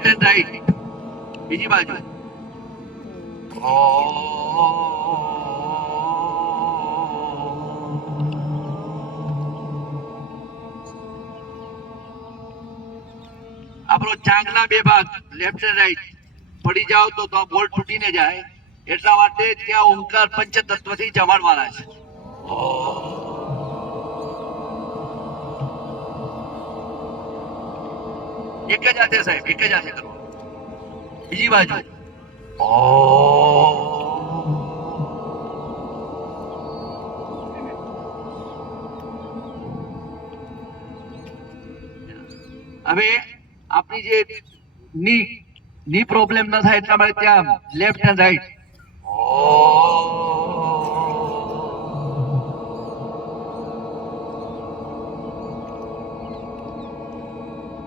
Left and right બીજી બાજુ આપણો ચાંગના બે ભાગ લેફ્ટ એન્ડ રાઈટ પડી જાવ તો બોલ તૂટીને જાય એટલા માટે ત્યાં ઓમકાર પંચતત્વથી જમાડવાના છે. એક જ હાથે સાહેબ એક જ હાથે કરો. બીજી બાજુ હવે આપણી જે ની પ્રોબ્લેમ ન થાય એટલા માટે ત્યાં લેફ્ટ એન્ડ રાઈટ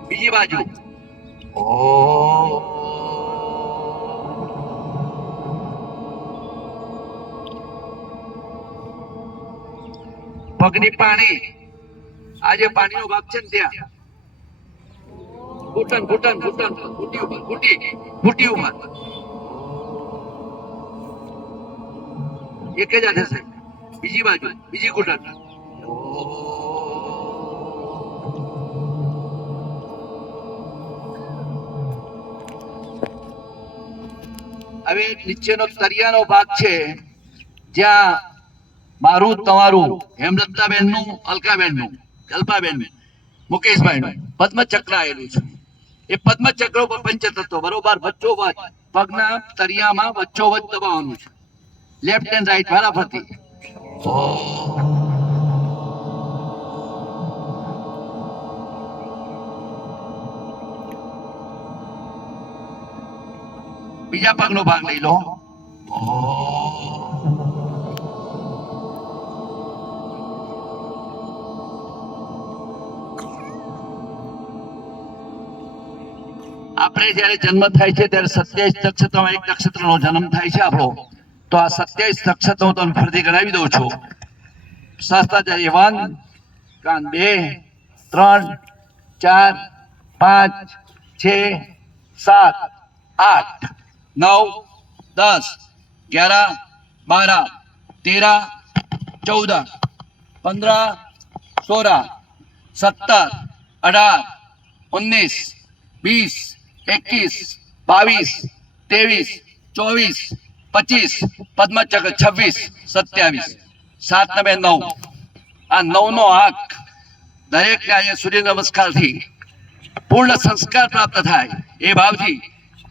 બીજી બાજુ પગની પાણી આ જે પાણીનો ભાગ છે ને ત્યાં ઘૂંટણ ઘૂંટણ ઘૂંટણ ઘૂંટી ઉપર ઘૂંટી ઉપર એક જ હાથે સાહેબ બીજી બાજુ બીજી ઘૂંટણ હવે નીચેનો તરિયાનો ભાગ છે જ્યાં મારું તમારું હેમલતાબેન નું અલકાબેન નું કલ્પાબેન નું મુકેશભાઈ નું પદ્મચક્ર આવેલું છે. એ પદ્મચક્ર ઉપર પંચતત્વ બરોબર વચ્ચોવચ પગના તરિયામાં વચ્ચોવચ દબાવવાનું છે લેફ્ટ એન્ડ રાઈટ વારાફરતી. બીજા પગનો ભાગ લઈ લો. આપણે જયારે જન્મ થાય છે ત્યારે 27 નક્ષત્રમાં એક નક્ષત્રનો જન્મ થાય છે આપણો. તો આ 27 નક્ષત્રો હું તમને ફરીથી ગણાવી દઉં છું. શાસ્ત્રાચાર્ય 1 કાન 2 3 4 5 6 7 8 9 10 11 12 13 14 15 16 17 18 19 20 21 22 23 24 25 પદ્મચક્ર 26 27 7 ને 9 આ 9 નો આંક દરેકને આજે સૂર્ય નમસ્કારથી પૂર્ણ સંસ્કાર પ્રાપ્ત થાય એ ભાવથી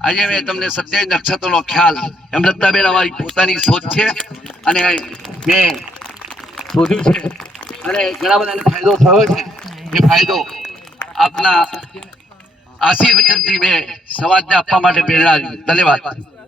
આજે મેં તમને 27 નક્ષત્રનો ખ્યાલ હેમલતાબેન અમારી પોતાની શોધ છે અને મેં શોધ્યું છે અને ઘણા બધાને ફાયદો થયો છે. એ ફાયદો આપના આશીર્વચનથી મેં સમાજને આપવા માટે પ્રેરણા. ધન્યવાદ.